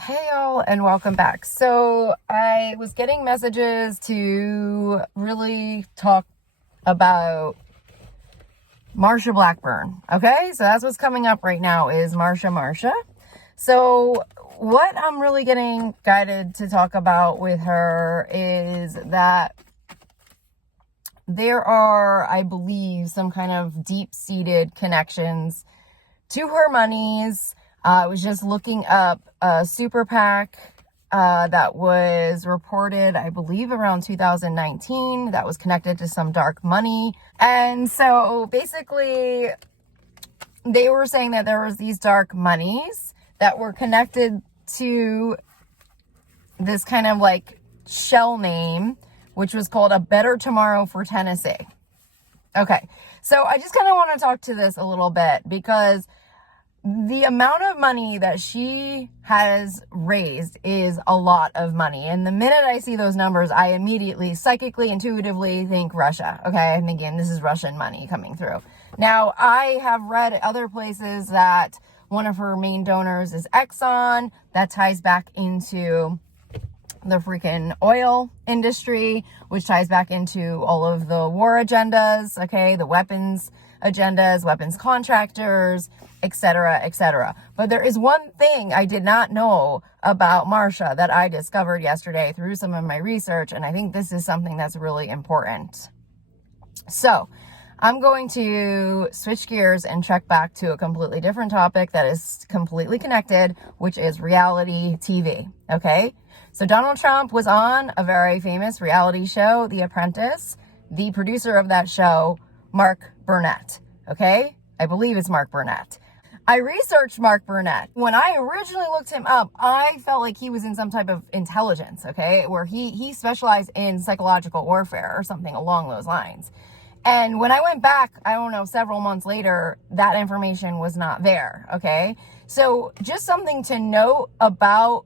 Hey y'all, and welcome back. So I was getting messages to really talk about Marsha Blackburn. Okay, so that's what's coming up right now is Marsha. So what I'm really getting guided to talk about with her is that there are, I believe, some kind of deep-seated connections to her monies. I was just looking up a super PAC that was reported, I believe, around 2019 that was connected to some dark money. And so basically, they were saying that there was these dark monies that were connected to this kind of like shell name, which was called A Better Tomorrow for Tennessee. Okay, so I just kind of want to talk to this a little bit because the amount of money that she has raised is a lot of money. And the minute I see those numbers, I immediately, psychically, intuitively think Russia. Okay, I'm thinking this is Russian money coming through. Now, I have read other places that one of her main donors is Exxon. That ties back into the freaking oil industry, which ties back into all of the war agendas, okay, the weapons agendas, weapons contractors, etc., etc. But there is one thing I did not know about Marsha that I discovered yesterday through some of my research, and I think this is something that's really important. So I'm going to switch gears and trek back to a completely different topic that is completely connected, which is reality TV, okay? So Donald Trump was on a very famous reality show, The Apprentice. The producer of that show, Mark Burnett, okay? I believe it's Mark Burnett. I researched Mark Burnett. When I originally looked him up, I felt like he was in some type of intelligence, okay? Where he specialized in psychological warfare or something along those lines. And when I went back, I don't know, several months later, that information was not there, okay? So just something to note about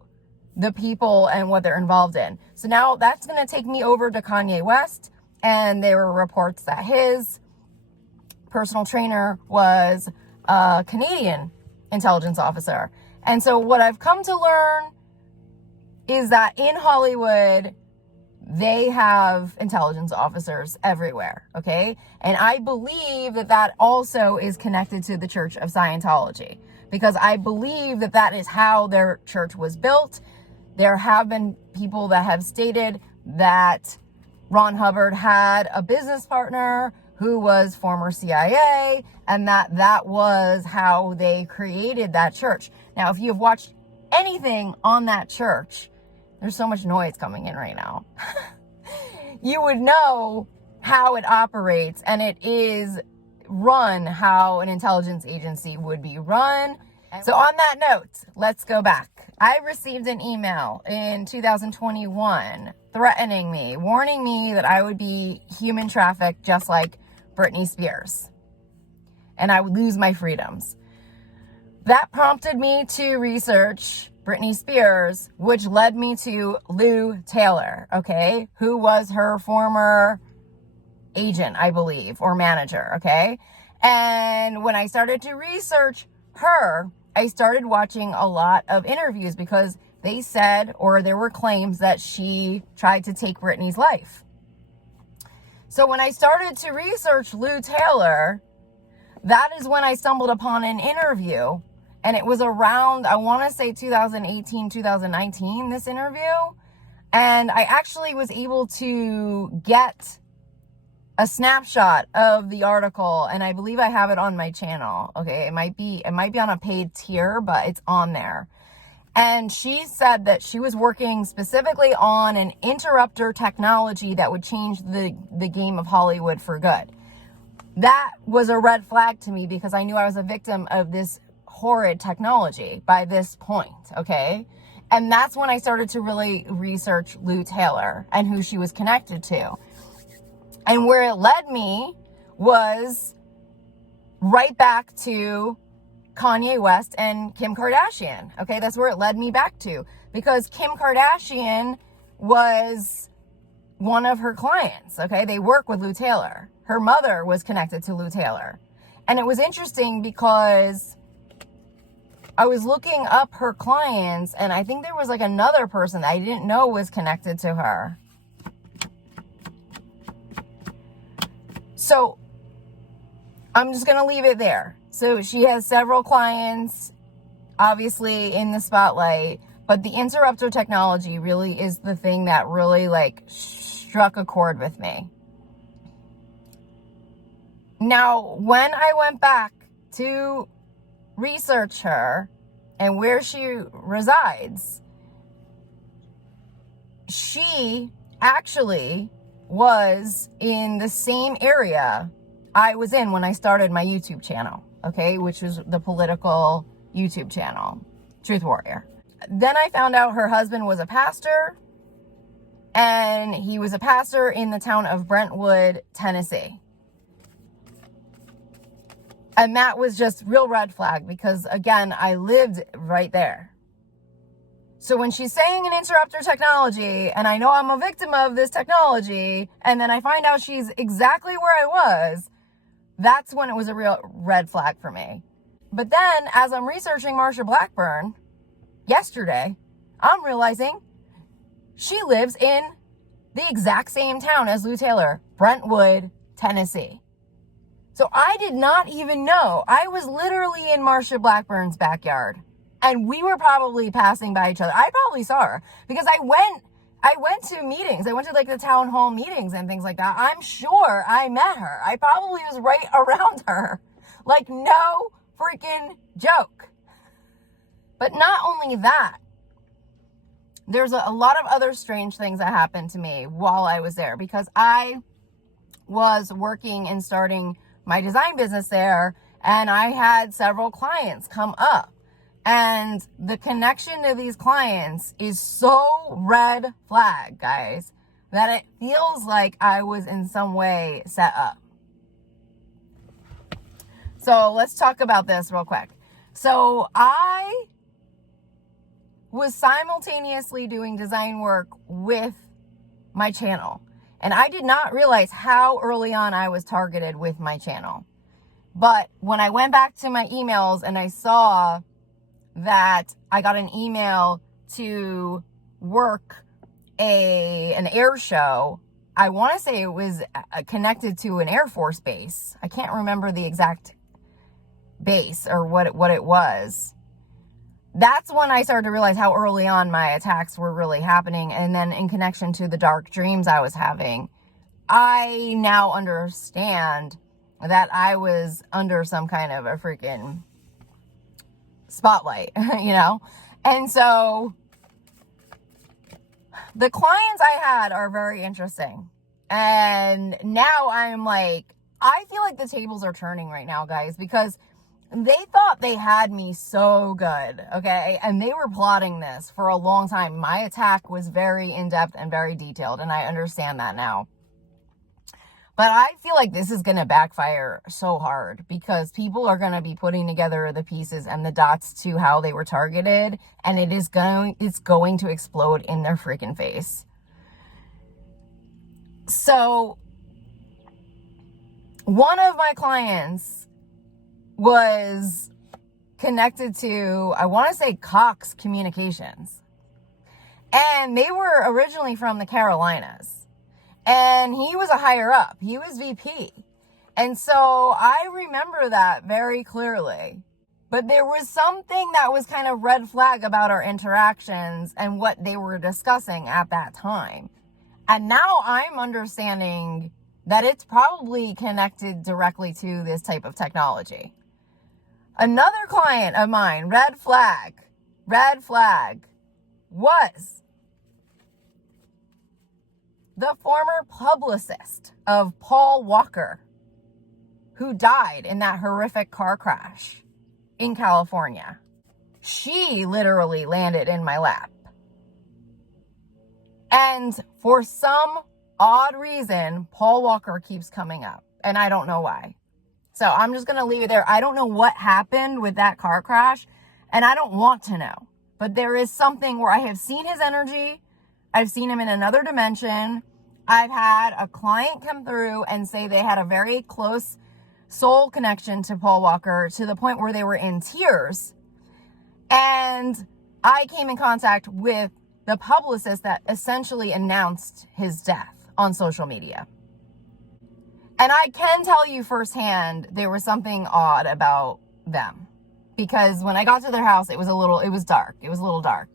the people and what they're involved in. So now that's going to take me over to Kanye West. And there were reports that his personal trainer was a Canadian intelligence officer. And so what I've come to learn is that in Hollywood, they have intelligence officers everywhere, okay? And I believe that that also is connected to the Church of Scientology, because I believe that that is how their church was built. There have been people that have stated that Ron Hubbard had a business partner who was former CIA, and that was how they created that church. Now, if you have watched anything on that church, there's so much noise coming in right now. You would know how it operates, and it is run how an intelligence agency would be run. So on that note, let's go back. I received an email in 2021 threatening me, warning me that I would be human trafficked just like Britney Spears, and I would lose my freedoms. That prompted me to research Britney Spears, which led me to Lou Taylor, okay, who was her former agent, I believe, or manager, okay? And when I started to research her, I started watching a lot of interviews because they said, or there were claims that she tried to take Britney's life. So when I started to research Lou Taylor, that is when I stumbled upon an interview. And it was around, I want to say 2018, 2019, this interview. And I actually was able to get a snapshot of the article, and I believe I have it on my channel. Okay, it might be on a paid tier, but it's on there. And she said that she was working specifically on an interrupter technology that would change the game of Hollywood for good. That was a red flag to me because I knew I was a victim of this horrid technology by this point, okay? And that's when I started to really research Lou Taylor and who she was connected to. And where it led me was right back to Kanye West and Kim Kardashian, okay? That's where it led me back to, because Kim Kardashian was one of her clients, okay? They work with Lou Taylor. Her mother was connected to Lou Taylor. And it was interesting because I was looking up her clients, and I think there was like another person that I didn't know was connected to her. So I'm just going to leave it there. So she has several clients, obviously in the spotlight, but the interrupter technology really is the thing that really like struck a chord with me. Now, when I went back to research her and where she resides, she actually was in the same area I was in when I started my YouTube channel, okay, which was the political YouTube channel, Truth Warrior. Then I found out her husband was a pastor, and he was a pastor in the town of Brentwood, Tennessee. And that was just real red flag because, again, I lived right there. So when she's saying an interrupter technology, and I know I'm a victim of this technology, and then I find out she's exactly where I was, that's when it was a real red flag for me. But then, as I'm researching Marsha Blackburn yesterday, I'm realizing she lives in the exact same town as Lou Taylor, Brentwood, Tennessee. So I did not even know. I was literally in Marsha Blackburn's backyard, and we were probably passing by each other. I probably saw her because I went to meetings. I went to like the town hall meetings and things like that. I'm sure I met her. I probably was right around her. Like, no freaking joke. But not only that, there's a lot of other strange things that happened to me while I was there, because I was working and starting my design business there, and I had several clients come up, and the connection to these clients is so red flag, guys, that it feels like I was in some way set up. So let's talk about this real quick. So I was simultaneously doing design work with my channel. And I did not realize how early on I was targeted with my channel. But when I went back to my emails and I saw that I got an email to work an air show, I want to say it was connected to an Air Force base. I can't remember the exact base or what it was. That's when I started to realize how early on my attacks were really happening. And then in connection to the dark dreams I was having, I now understand that I was under some kind of a freaking spotlight, you know? And so the clients I had are very interesting. And now I'm like, I feel like the tables are turning right now, guys, because they thought they had me so good, okay? And they were plotting this for a long time. My attack was very in-depth and very detailed, and I understand that now. But I feel like this is going to backfire so hard because people are going to be putting together the pieces and the dots to how they were targeted, and it's going to explode in their freaking face. So one of my clients was connected to, I want to say, Cox Communications. And they were originally from the Carolinas. And he was a higher up. He was VP. And so I remember that very clearly. But there was something that was kind of red flag about our interactions and what they were discussing at that time. And now I'm understanding that it's probably connected directly to this type of technology. Another client of mine, red flag, was the former publicist of Paul Walker, who died in that horrific car crash in California. She literally landed in my lap. And for some odd reason, Paul Walker keeps coming up, and I don't know why. So I'm just going to leave it there. I don't know what happened with that car crash, and I don't want to know. But there is something where I have seen his energy. I've seen him in another dimension. I've had a client come through and say they had a very close soul connection to Paul Walker to the point where they were in tears. And I came in contact with the publicist that essentially announced his death on social media. And I can tell you firsthand, there was something odd about them. Because when I got to their house, it was dark. It was a little dark.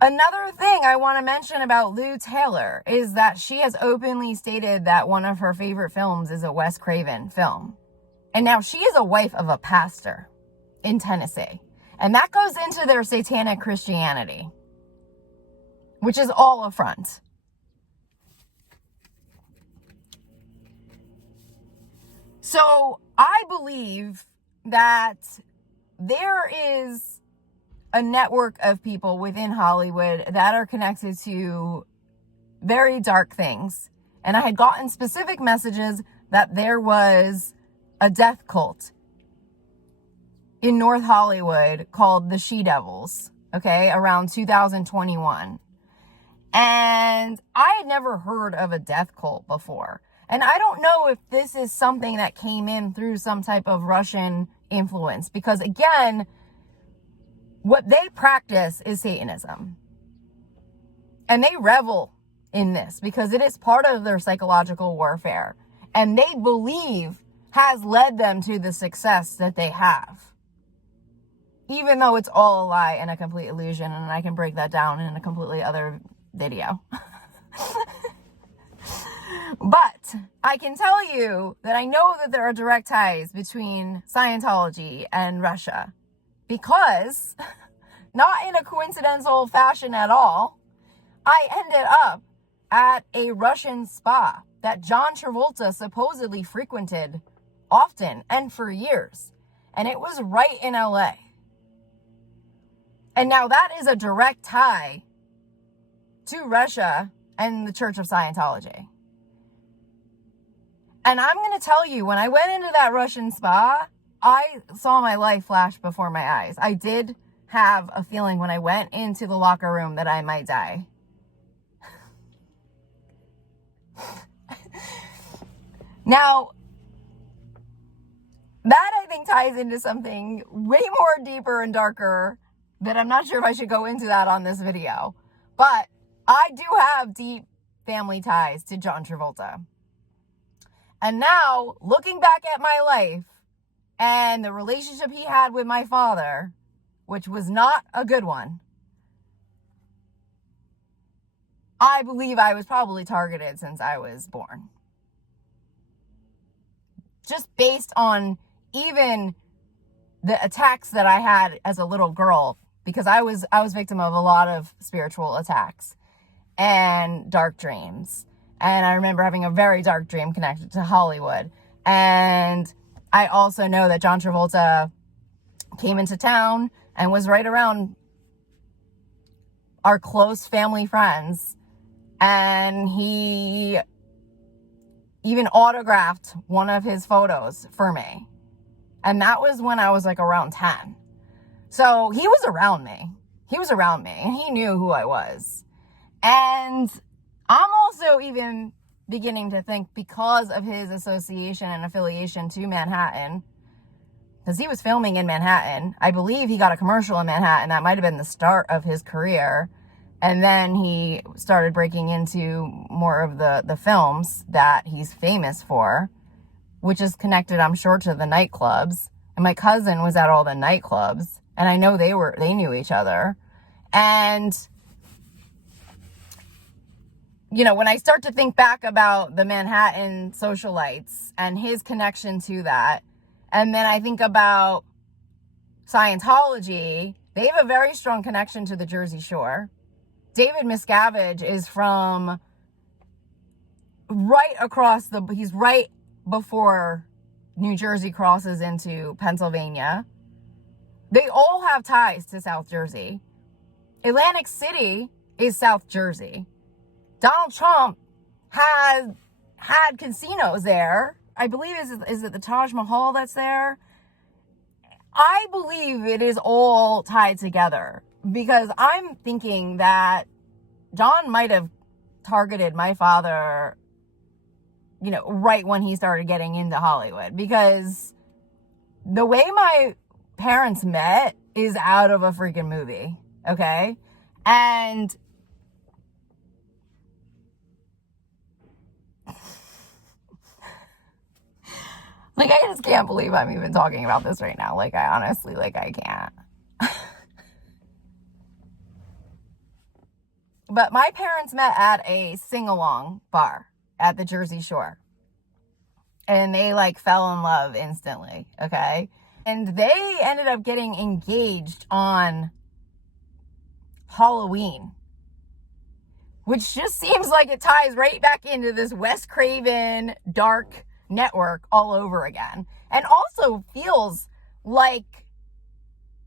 Another thing I want to mention about Lou Taylor is that she has openly stated that one of her favorite films is a Wes Craven film. And now she is a wife of a pastor in Tennessee. And that goes into their satanic Christianity, which is all a front. So I believe that there is a network of people within Hollywood that are connected to very dark things. And I had gotten specific messages that there was a death cult in North Hollywood called the She Devils, okay, around 2021. And I had never heard of a death cult before. And I don't know if this is something that came in through some type of Russian influence, because again, what they practice is Satanism. And they revel in this because it is part of their psychological warfare. And they believe has led them to the success that they have. Even though it's all a lie and a complete illusion, and I can break that down in a completely other video. But I can tell you that I know that there are direct ties between Scientology and Russia, because, not in a coincidental fashion at all, I ended up at a Russian spa that John Travolta supposedly frequented often and for years. And it was right in LA. And now that is a direct tie to Russia and the Church of Scientology. And I'm going to tell you, when I went into that Russian spa, I saw my life flash before my eyes. I did have a feeling when I went into the locker room that I might die. Now, that I think ties into something way more deeper and darker that I'm not sure if I should go into that on this video. But I do have deep family ties to John Travolta. And now, looking back at my life and the relationship he had with my father, which was not a good one, I believe I was probably targeted since I was born. Just based on even the attacks that I had as a little girl, because I was victim of a lot of spiritual attacks and dark dreams. And I remember having a very dark dream connected to Hollywood. And I also know that John Travolta came into town and was right around our close family friends. And he even autographed one of his photos for me. And that was when I was like around 10. So he was around me. And he knew who I was. And I'm also even beginning to think, because of his association and affiliation to Manhattan, because he was filming in Manhattan. I believe he got a commercial in Manhattan. That might have been the start of his career. And then he started breaking into more of the films that he's famous for, which is connected, I'm sure, to the nightclubs. And my cousin was at all the nightclubs, and I know they knew each other. And you know, when I start to think back about the Manhattan socialites and his connection to that, and then I think about Scientology, they have a very strong connection to the Jersey Shore. David Miscavige is from he's right before New Jersey crosses into Pennsylvania. They all have ties to South Jersey. Atlantic City is South Jersey. Donald Trump had casinos there. I believe, is it the Taj Mahal that's there? I believe it is all tied together, because I'm thinking that John might have targeted my father, you know, right when he started getting into Hollywood, because the way my parents met is out of a freaking movie. Okay? And like, I just can't believe I'm even talking about this right now. Like, I honestly, like, I can't. But my parents met at a sing-along bar at the Jersey Shore. And they, like, fell in love instantly, okay? And they ended up getting engaged on Halloween. Which just seems like it ties right back into this Wes Craven dark network all over again. And also feels like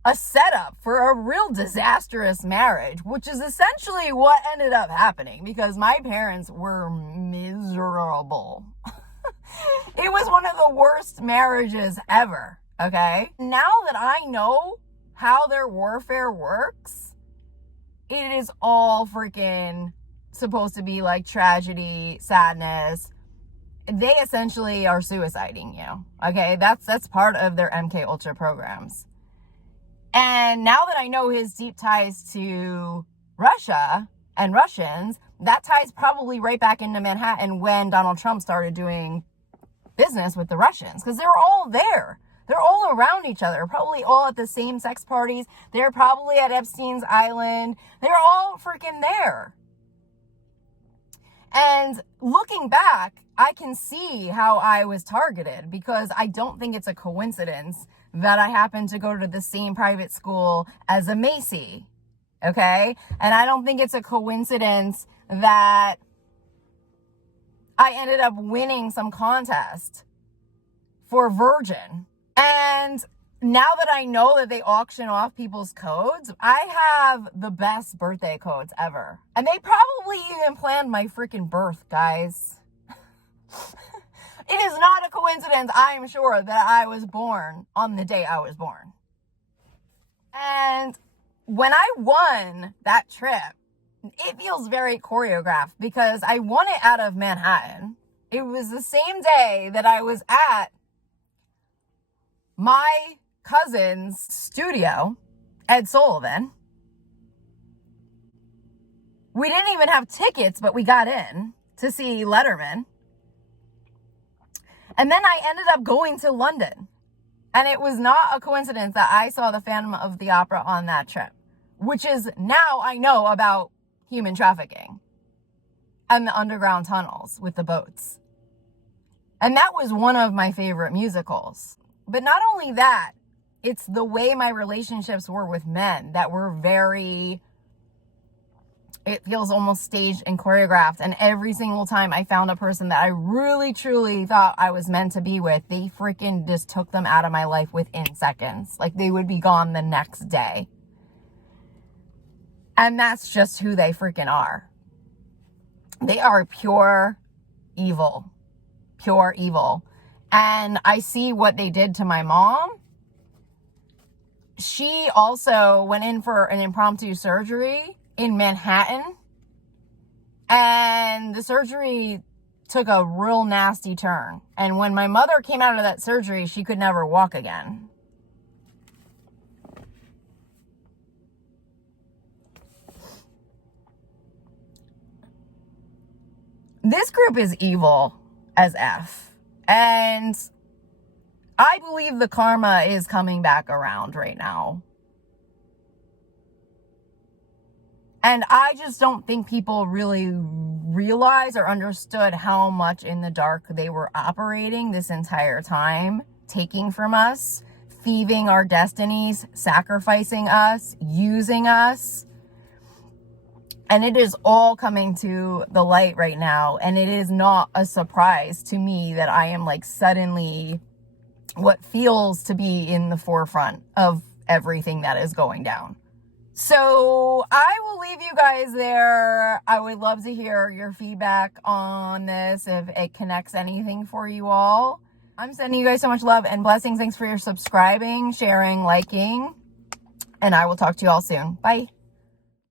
a setup for a real disastrous marriage, which is essentially what ended up happening, because my parents were miserable. It was one of the worst marriages ever, okay? Now that I know how their warfare works, it is all freaking supposed to be like tragedy, sadness. They essentially are suiciding you, okay? That's part of their MK Ultra programs. And now that I know his deep ties to Russia and Russians, that ties probably right back into Manhattan when Donald Trump started doing business with the Russians, because they were all there. They're all around each other, probably all at the same sex parties. They're probably at Epstein's Island. They're all freaking there. And looking back, I can see how I was targeted, because I don't think it's a coincidence that I happened to go to the same private school as a Macy, okay? And I don't think it's a coincidence that I ended up winning some contest for Virgin. And now that I know that they auction off people's codes, I have the best birthday codes ever. And they probably even planned my freaking birth, guys. It is not a coincidence, I am sure, that I was born on the day I was born. And when I won that trip, it feels very choreographed, because I won it out of Manhattan. It was the same day that I was at my cousin's studio, Ed Sullivan. We didn't even have tickets, but we got in to see Letterman. And then I ended up going to London. And it was not a coincidence that I saw the Phantom of the Opera on that trip, which is now I know about human trafficking and the underground tunnels with the boats. And that was one of my favorite musicals. But not only that, it's the way my relationships were with men that were very, it feels almost staged and choreographed. And every single time I found a person that I really, truly thought I was meant to be with, they freaking just took them out of my life within seconds. Like, they would be gone the next day. And that's just who they freaking are. They are pure evil. Pure evil. And I see what they did to my mom. She also went in for an impromptu surgery in Manhattan. And the surgery took a real nasty turn. And when my mother came out of that surgery, she could never walk again. This group is evil as F. And I believe the karma is coming back around right now. And I just don't think people really realize or understood how much in the dark they were operating this entire time, taking from us, thieving our destinies, sacrificing us, using us. And it is all coming to the light right now. And it is not a surprise to me that I am like suddenly what feels to be in the forefront of everything that is going down. So I will leave you guys there. I would love to hear your feedback on this, if it connects anything for you all. I'm sending you guys so much love and blessings. Thanks for your subscribing, sharing, liking, and I will talk to you all soon. Bye.